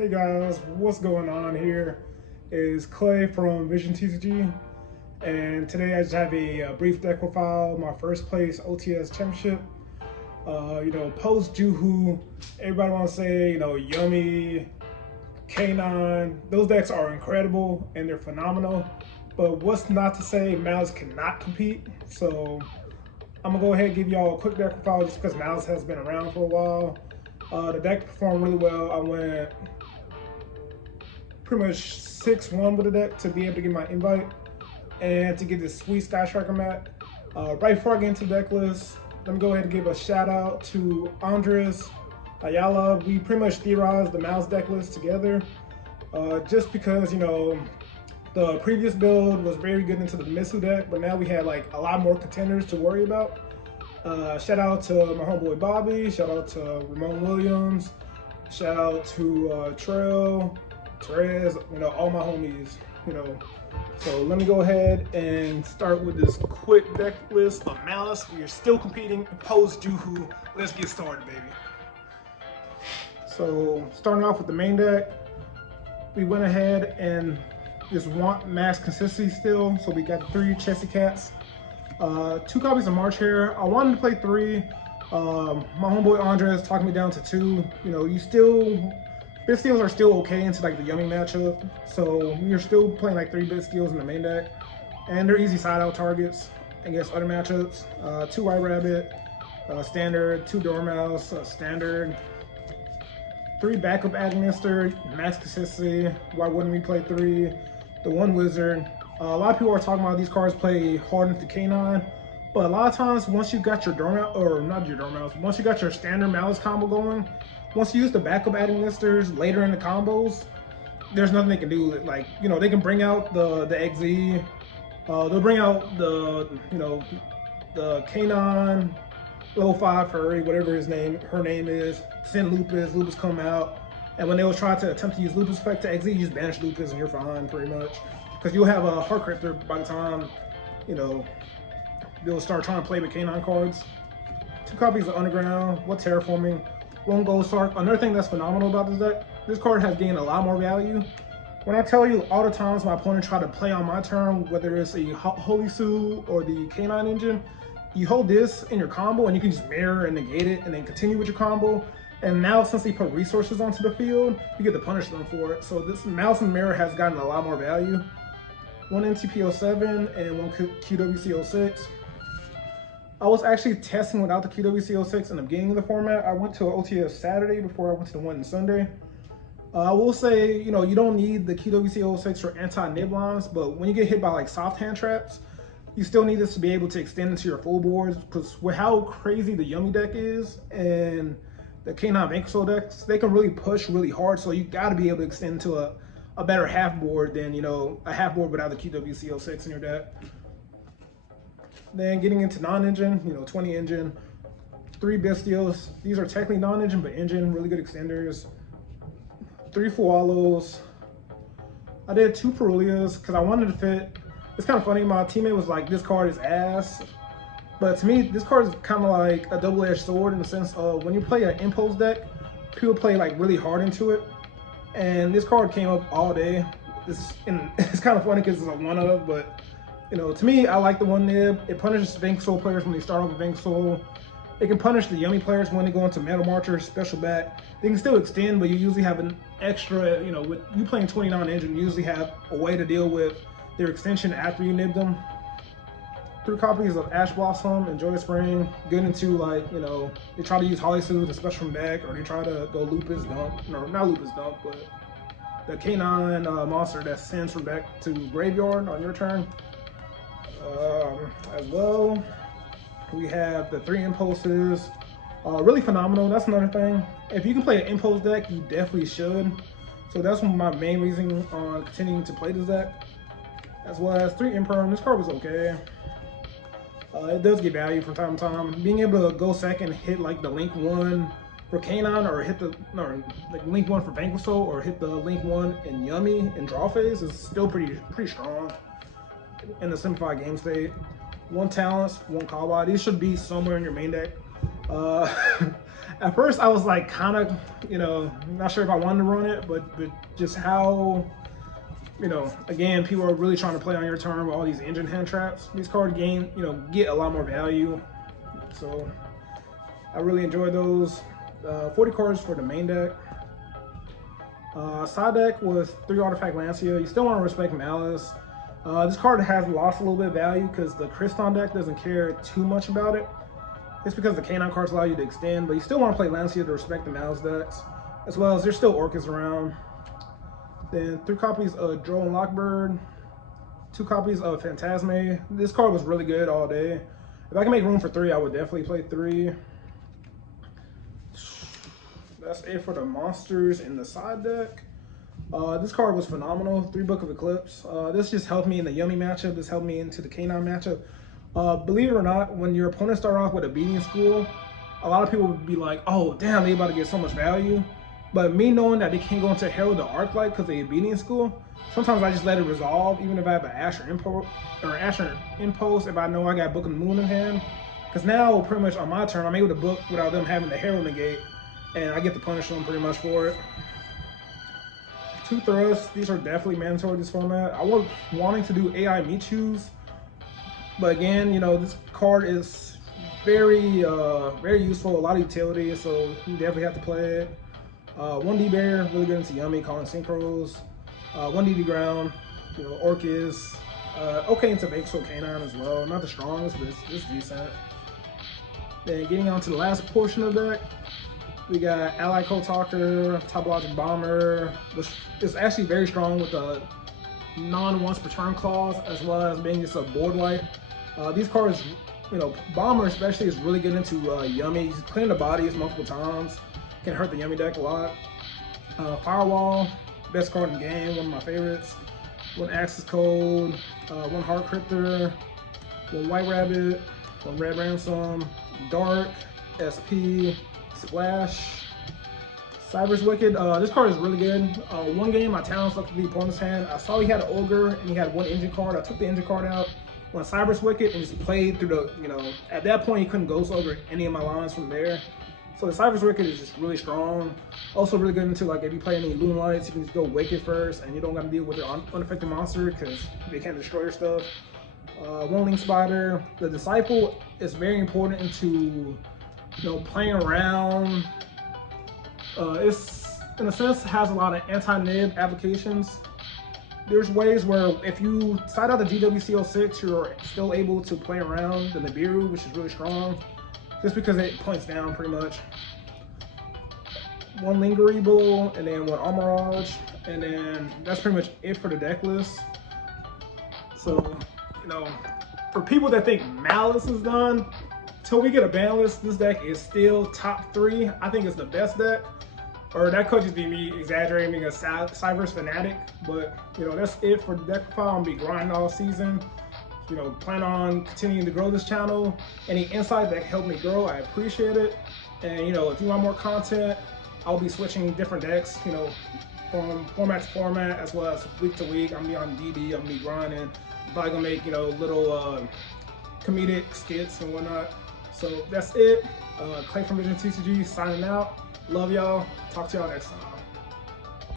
Hey guys, what's going on here? Is Clay from Vision TCG, and today I just have a brief deck profile. My first place OTS championship. Post Juhu, everybody want to say Yummy, K9. Those decks are incredible and they're phenomenal. But what's not to say Maliss cannot compete? So I'm gonna go ahead and give y'all a quick deck profile just because Maliss has been around for a while. The deck performed really well. I went pretty much 6-1 with the deck to be able to get my invite and to get this sweet Sky Striker mat. Right before I get into the deck list, let me go ahead and give a shout out to Andres Ayala. We pretty much theorized the Maliss deck list together just because, the previous build was very good into the Misu deck, but now we had like a lot more contenders to worry about. Shout out to my homeboy Bobby, shout out to Ramon Williams, shout out to Trail, Therese, all my homies, So let me go ahead and start with this quick deck list of Maliss. We are still competing post Juhu. Let's get started, baby. So starting off with the main deck, we went ahead and just want max consistency still. So we got 3 Chessy Cats, 2 copies of March Hare. I wanted to play 3. My homeboy Andres talked me down to 2. Bit steals are still okay into like the Yummy matchup, so you're still playing like 3 bit steals in the main deck, and they're easy side out targets against other matchups. 2 White Rabbit, standard, 2 Dormouse, standard, 3 backup Agnister, max consistency. Why wouldn't we play 3? The 1 Wizard. A lot of people are talking about these cards play hard into K9, but a lot of times once you got your Dormouse, or not your Dormouse, once you got your standard Maliss combo going, once you use the backup Agnisters later in the combos, there's nothing they can do. Like, they can bring out the XZ, they'll bring out the K9, level 5 Furry, whatever her name is, send Lupus come out, and when they'll try to attempt to use Lupus effect to XZ, you just banish Lupus and you're fine, pretty much. Because you'll have a Heart Cryptor by the time, they'll start trying to play with K9 cards. 2 copies of Underground, 1 Terraforming, 1 Gold Sark. Another thing that's phenomenal about this deck, this card has gained a lot more value. When I tell you all the times my opponent tried to play on my turn, whether it's a Holy Sue or the K9 engine, you hold this in your combo and you can just mirror and negate it and then continue with your combo. And now since they put resources onto the field, you get to punish them for it. So this Mouse and Mirror has gotten a lot more value. 1 NTP07 and 1 QWC06. I was actually testing without the QWC06 in the beginning of the format. I went to an OTS Saturday before I went to the one on Sunday. I will say, you don't need the QWC06 for anti-nib lines, but when you get hit by like soft hand traps, you still need this to be able to extend into your full boards, because with how crazy the Yummy deck is and the K9 Vanquisher decks, they can really push really hard, so you got to be able to extend to a better half board than, a half board without the QWC06 in your deck. Then getting into non-engine, 20 engine, 3 Bestials. These are technically non-engine, but engine, really good extenders. 3 Fualos. I did 2 Perulias because I wanted to fit. It's kind of funny, my teammate was like, this card is ass. But to me, this card is kind of like a double-edged sword in the sense of when you play an Impulse deck, people play like really hard into it. And this card came up all day. It's kind of funny because it's a one-of, but to me, I like the 1 nib. It punishes Vanquisher players when they start off with Vanquisher. It can punish the Yummy players when they go into Metal Marcher, special back. They can still extend, but you usually have an extra, with you playing 29 engine, you usually have a way to deal with their extension after you nib them. 3 copies of Ash Blossom and Joy Spring. Good into like, they try to use Holly Sue to special from back, or they try to go Lupus Dump. No, not Lupus Dump, but the K9 monster that sends from back to graveyard on your turn. As well, we have the 3 Impulses. Really phenomenal. That's another thing. If you can play an Impulse deck, you definitely should. So that's one of my main reasons on continuing to play this deck. As well as 3 Imperm. This card was okay. It does get value from time to time. Being able to go second, hit like the Link 1 for K9, or hit like Link 1 for Vanquisher, or hit the Link 1 in Yummy in draw phase is still pretty strong in the simplified game state. 1 Talents, 1 Callby. These should be somewhere in your main deck. At first I was like kind of, you know, not sure if I wanted to run it, but just how, you know, again, people are really trying to play on your turn with all these engine hand traps. These cards gain, you know, get a lot more value. So I really enjoy those. 40 cards for the main deck. Side deck with 3 artifact Lancia. You still want to respect Maliss. This card has lost a little bit of value because the Kriston deck doesn't care too much about it. It's because the Canine cards allow you to extend, but you still want to play Lancia to respect the Maliss decks, as well as there's still Orcas around. Then 3 copies of Droll and Lockbird, 2 copies of Phantasme. This card was really good all day. If I can make room for 3, I would definitely play 3. That's it for the monsters in the side deck. This card was phenomenal. 3 Book of Eclipse. This just helped me in the Yummy matchup. This helped me into the Canine matchup. Believe it or not, when your opponent start off with a beating school, a lot of people would be like, oh damn, they about to get so much value. But me knowing that they can't go into Herald the Arclight because they beating school, sometimes I just let it resolve, even if I have an Asher Impulse, if I know I got Book of the Moon in hand. Because now, pretty much on my turn, I'm able to book without them having the Herald negate, and I get to punish them pretty much for it. 2 thrusts. These are definitely mandatory in this format. I was wanting to do AI Michus, but again, you know, this card is very useful, a lot of utility, so you definitely have to play it. 1D Bear, really good into Yummy, calling synchros. 1DD Ground, you know, Orcas. Okay into Vexo Canine as well. Not the strongest, but it's decent. Then getting on to the last portion of the deck, we got Ally Code Talker, Top Logic Bomber, which is actually very strong with a non-once per turn clause, as well as being just a board wipe. These cards, you know, Bomber especially is really good into Yummy. You clean the bodies multiple times, can hurt the Yummy deck a lot. Firewall, best card in the game, one of my favorites. 1 Access Code, 1 Heart Cryptor, 1 White Rabbit, 1 Red Ransom, Dark, SP, Splash, Cyber's Wicked. This card is really good. One game, my talents looked at the opponent's hand. I saw he had an Ogre and he had 1 engine card. I took the engine card out, went Cyber's Wicked, and just played through the, you know, at that point he couldn't Ghost Ogre any of my lines from there. So the Cyber's Wicked is just really strong. Also really good into, like, if you play any Moonlights, you can just go Wicked first and you don't got to deal with their unaffected monster because they can't destroy your stuff. 1 Link Spider. The Disciple is very important into, you know, playing around. It's, in a sense, has a lot of anti-nib applications. There's ways where if you side out the GWC06, you're still able to play around the Nibiru, which is really strong, just because it points down pretty much. 1 Lingerable, and then 1 Armorage, and then that's pretty much it for the deck list. So, you know, for people that think Maliss is done, till we get a ban list, this deck is still top 3. I think it's the best deck. Or that could just be me exaggerating being a Cyber's fanatic, but you know, that's it for the deck profile. I'm gonna be grinding all season. You know, plan on continuing to grow this channel. Any insight that helped me grow, I appreciate it. And you know, if you want more content, I'll be switching different decks, you know, from format to format, as well as week to week. I'm gonna be on DD, I'm gonna be grinding. I'm probably gonna make, you know, little comedic skits and whatnot. So that's it. Clay from Vision TCG signing out. Love y'all. Talk to y'all next time.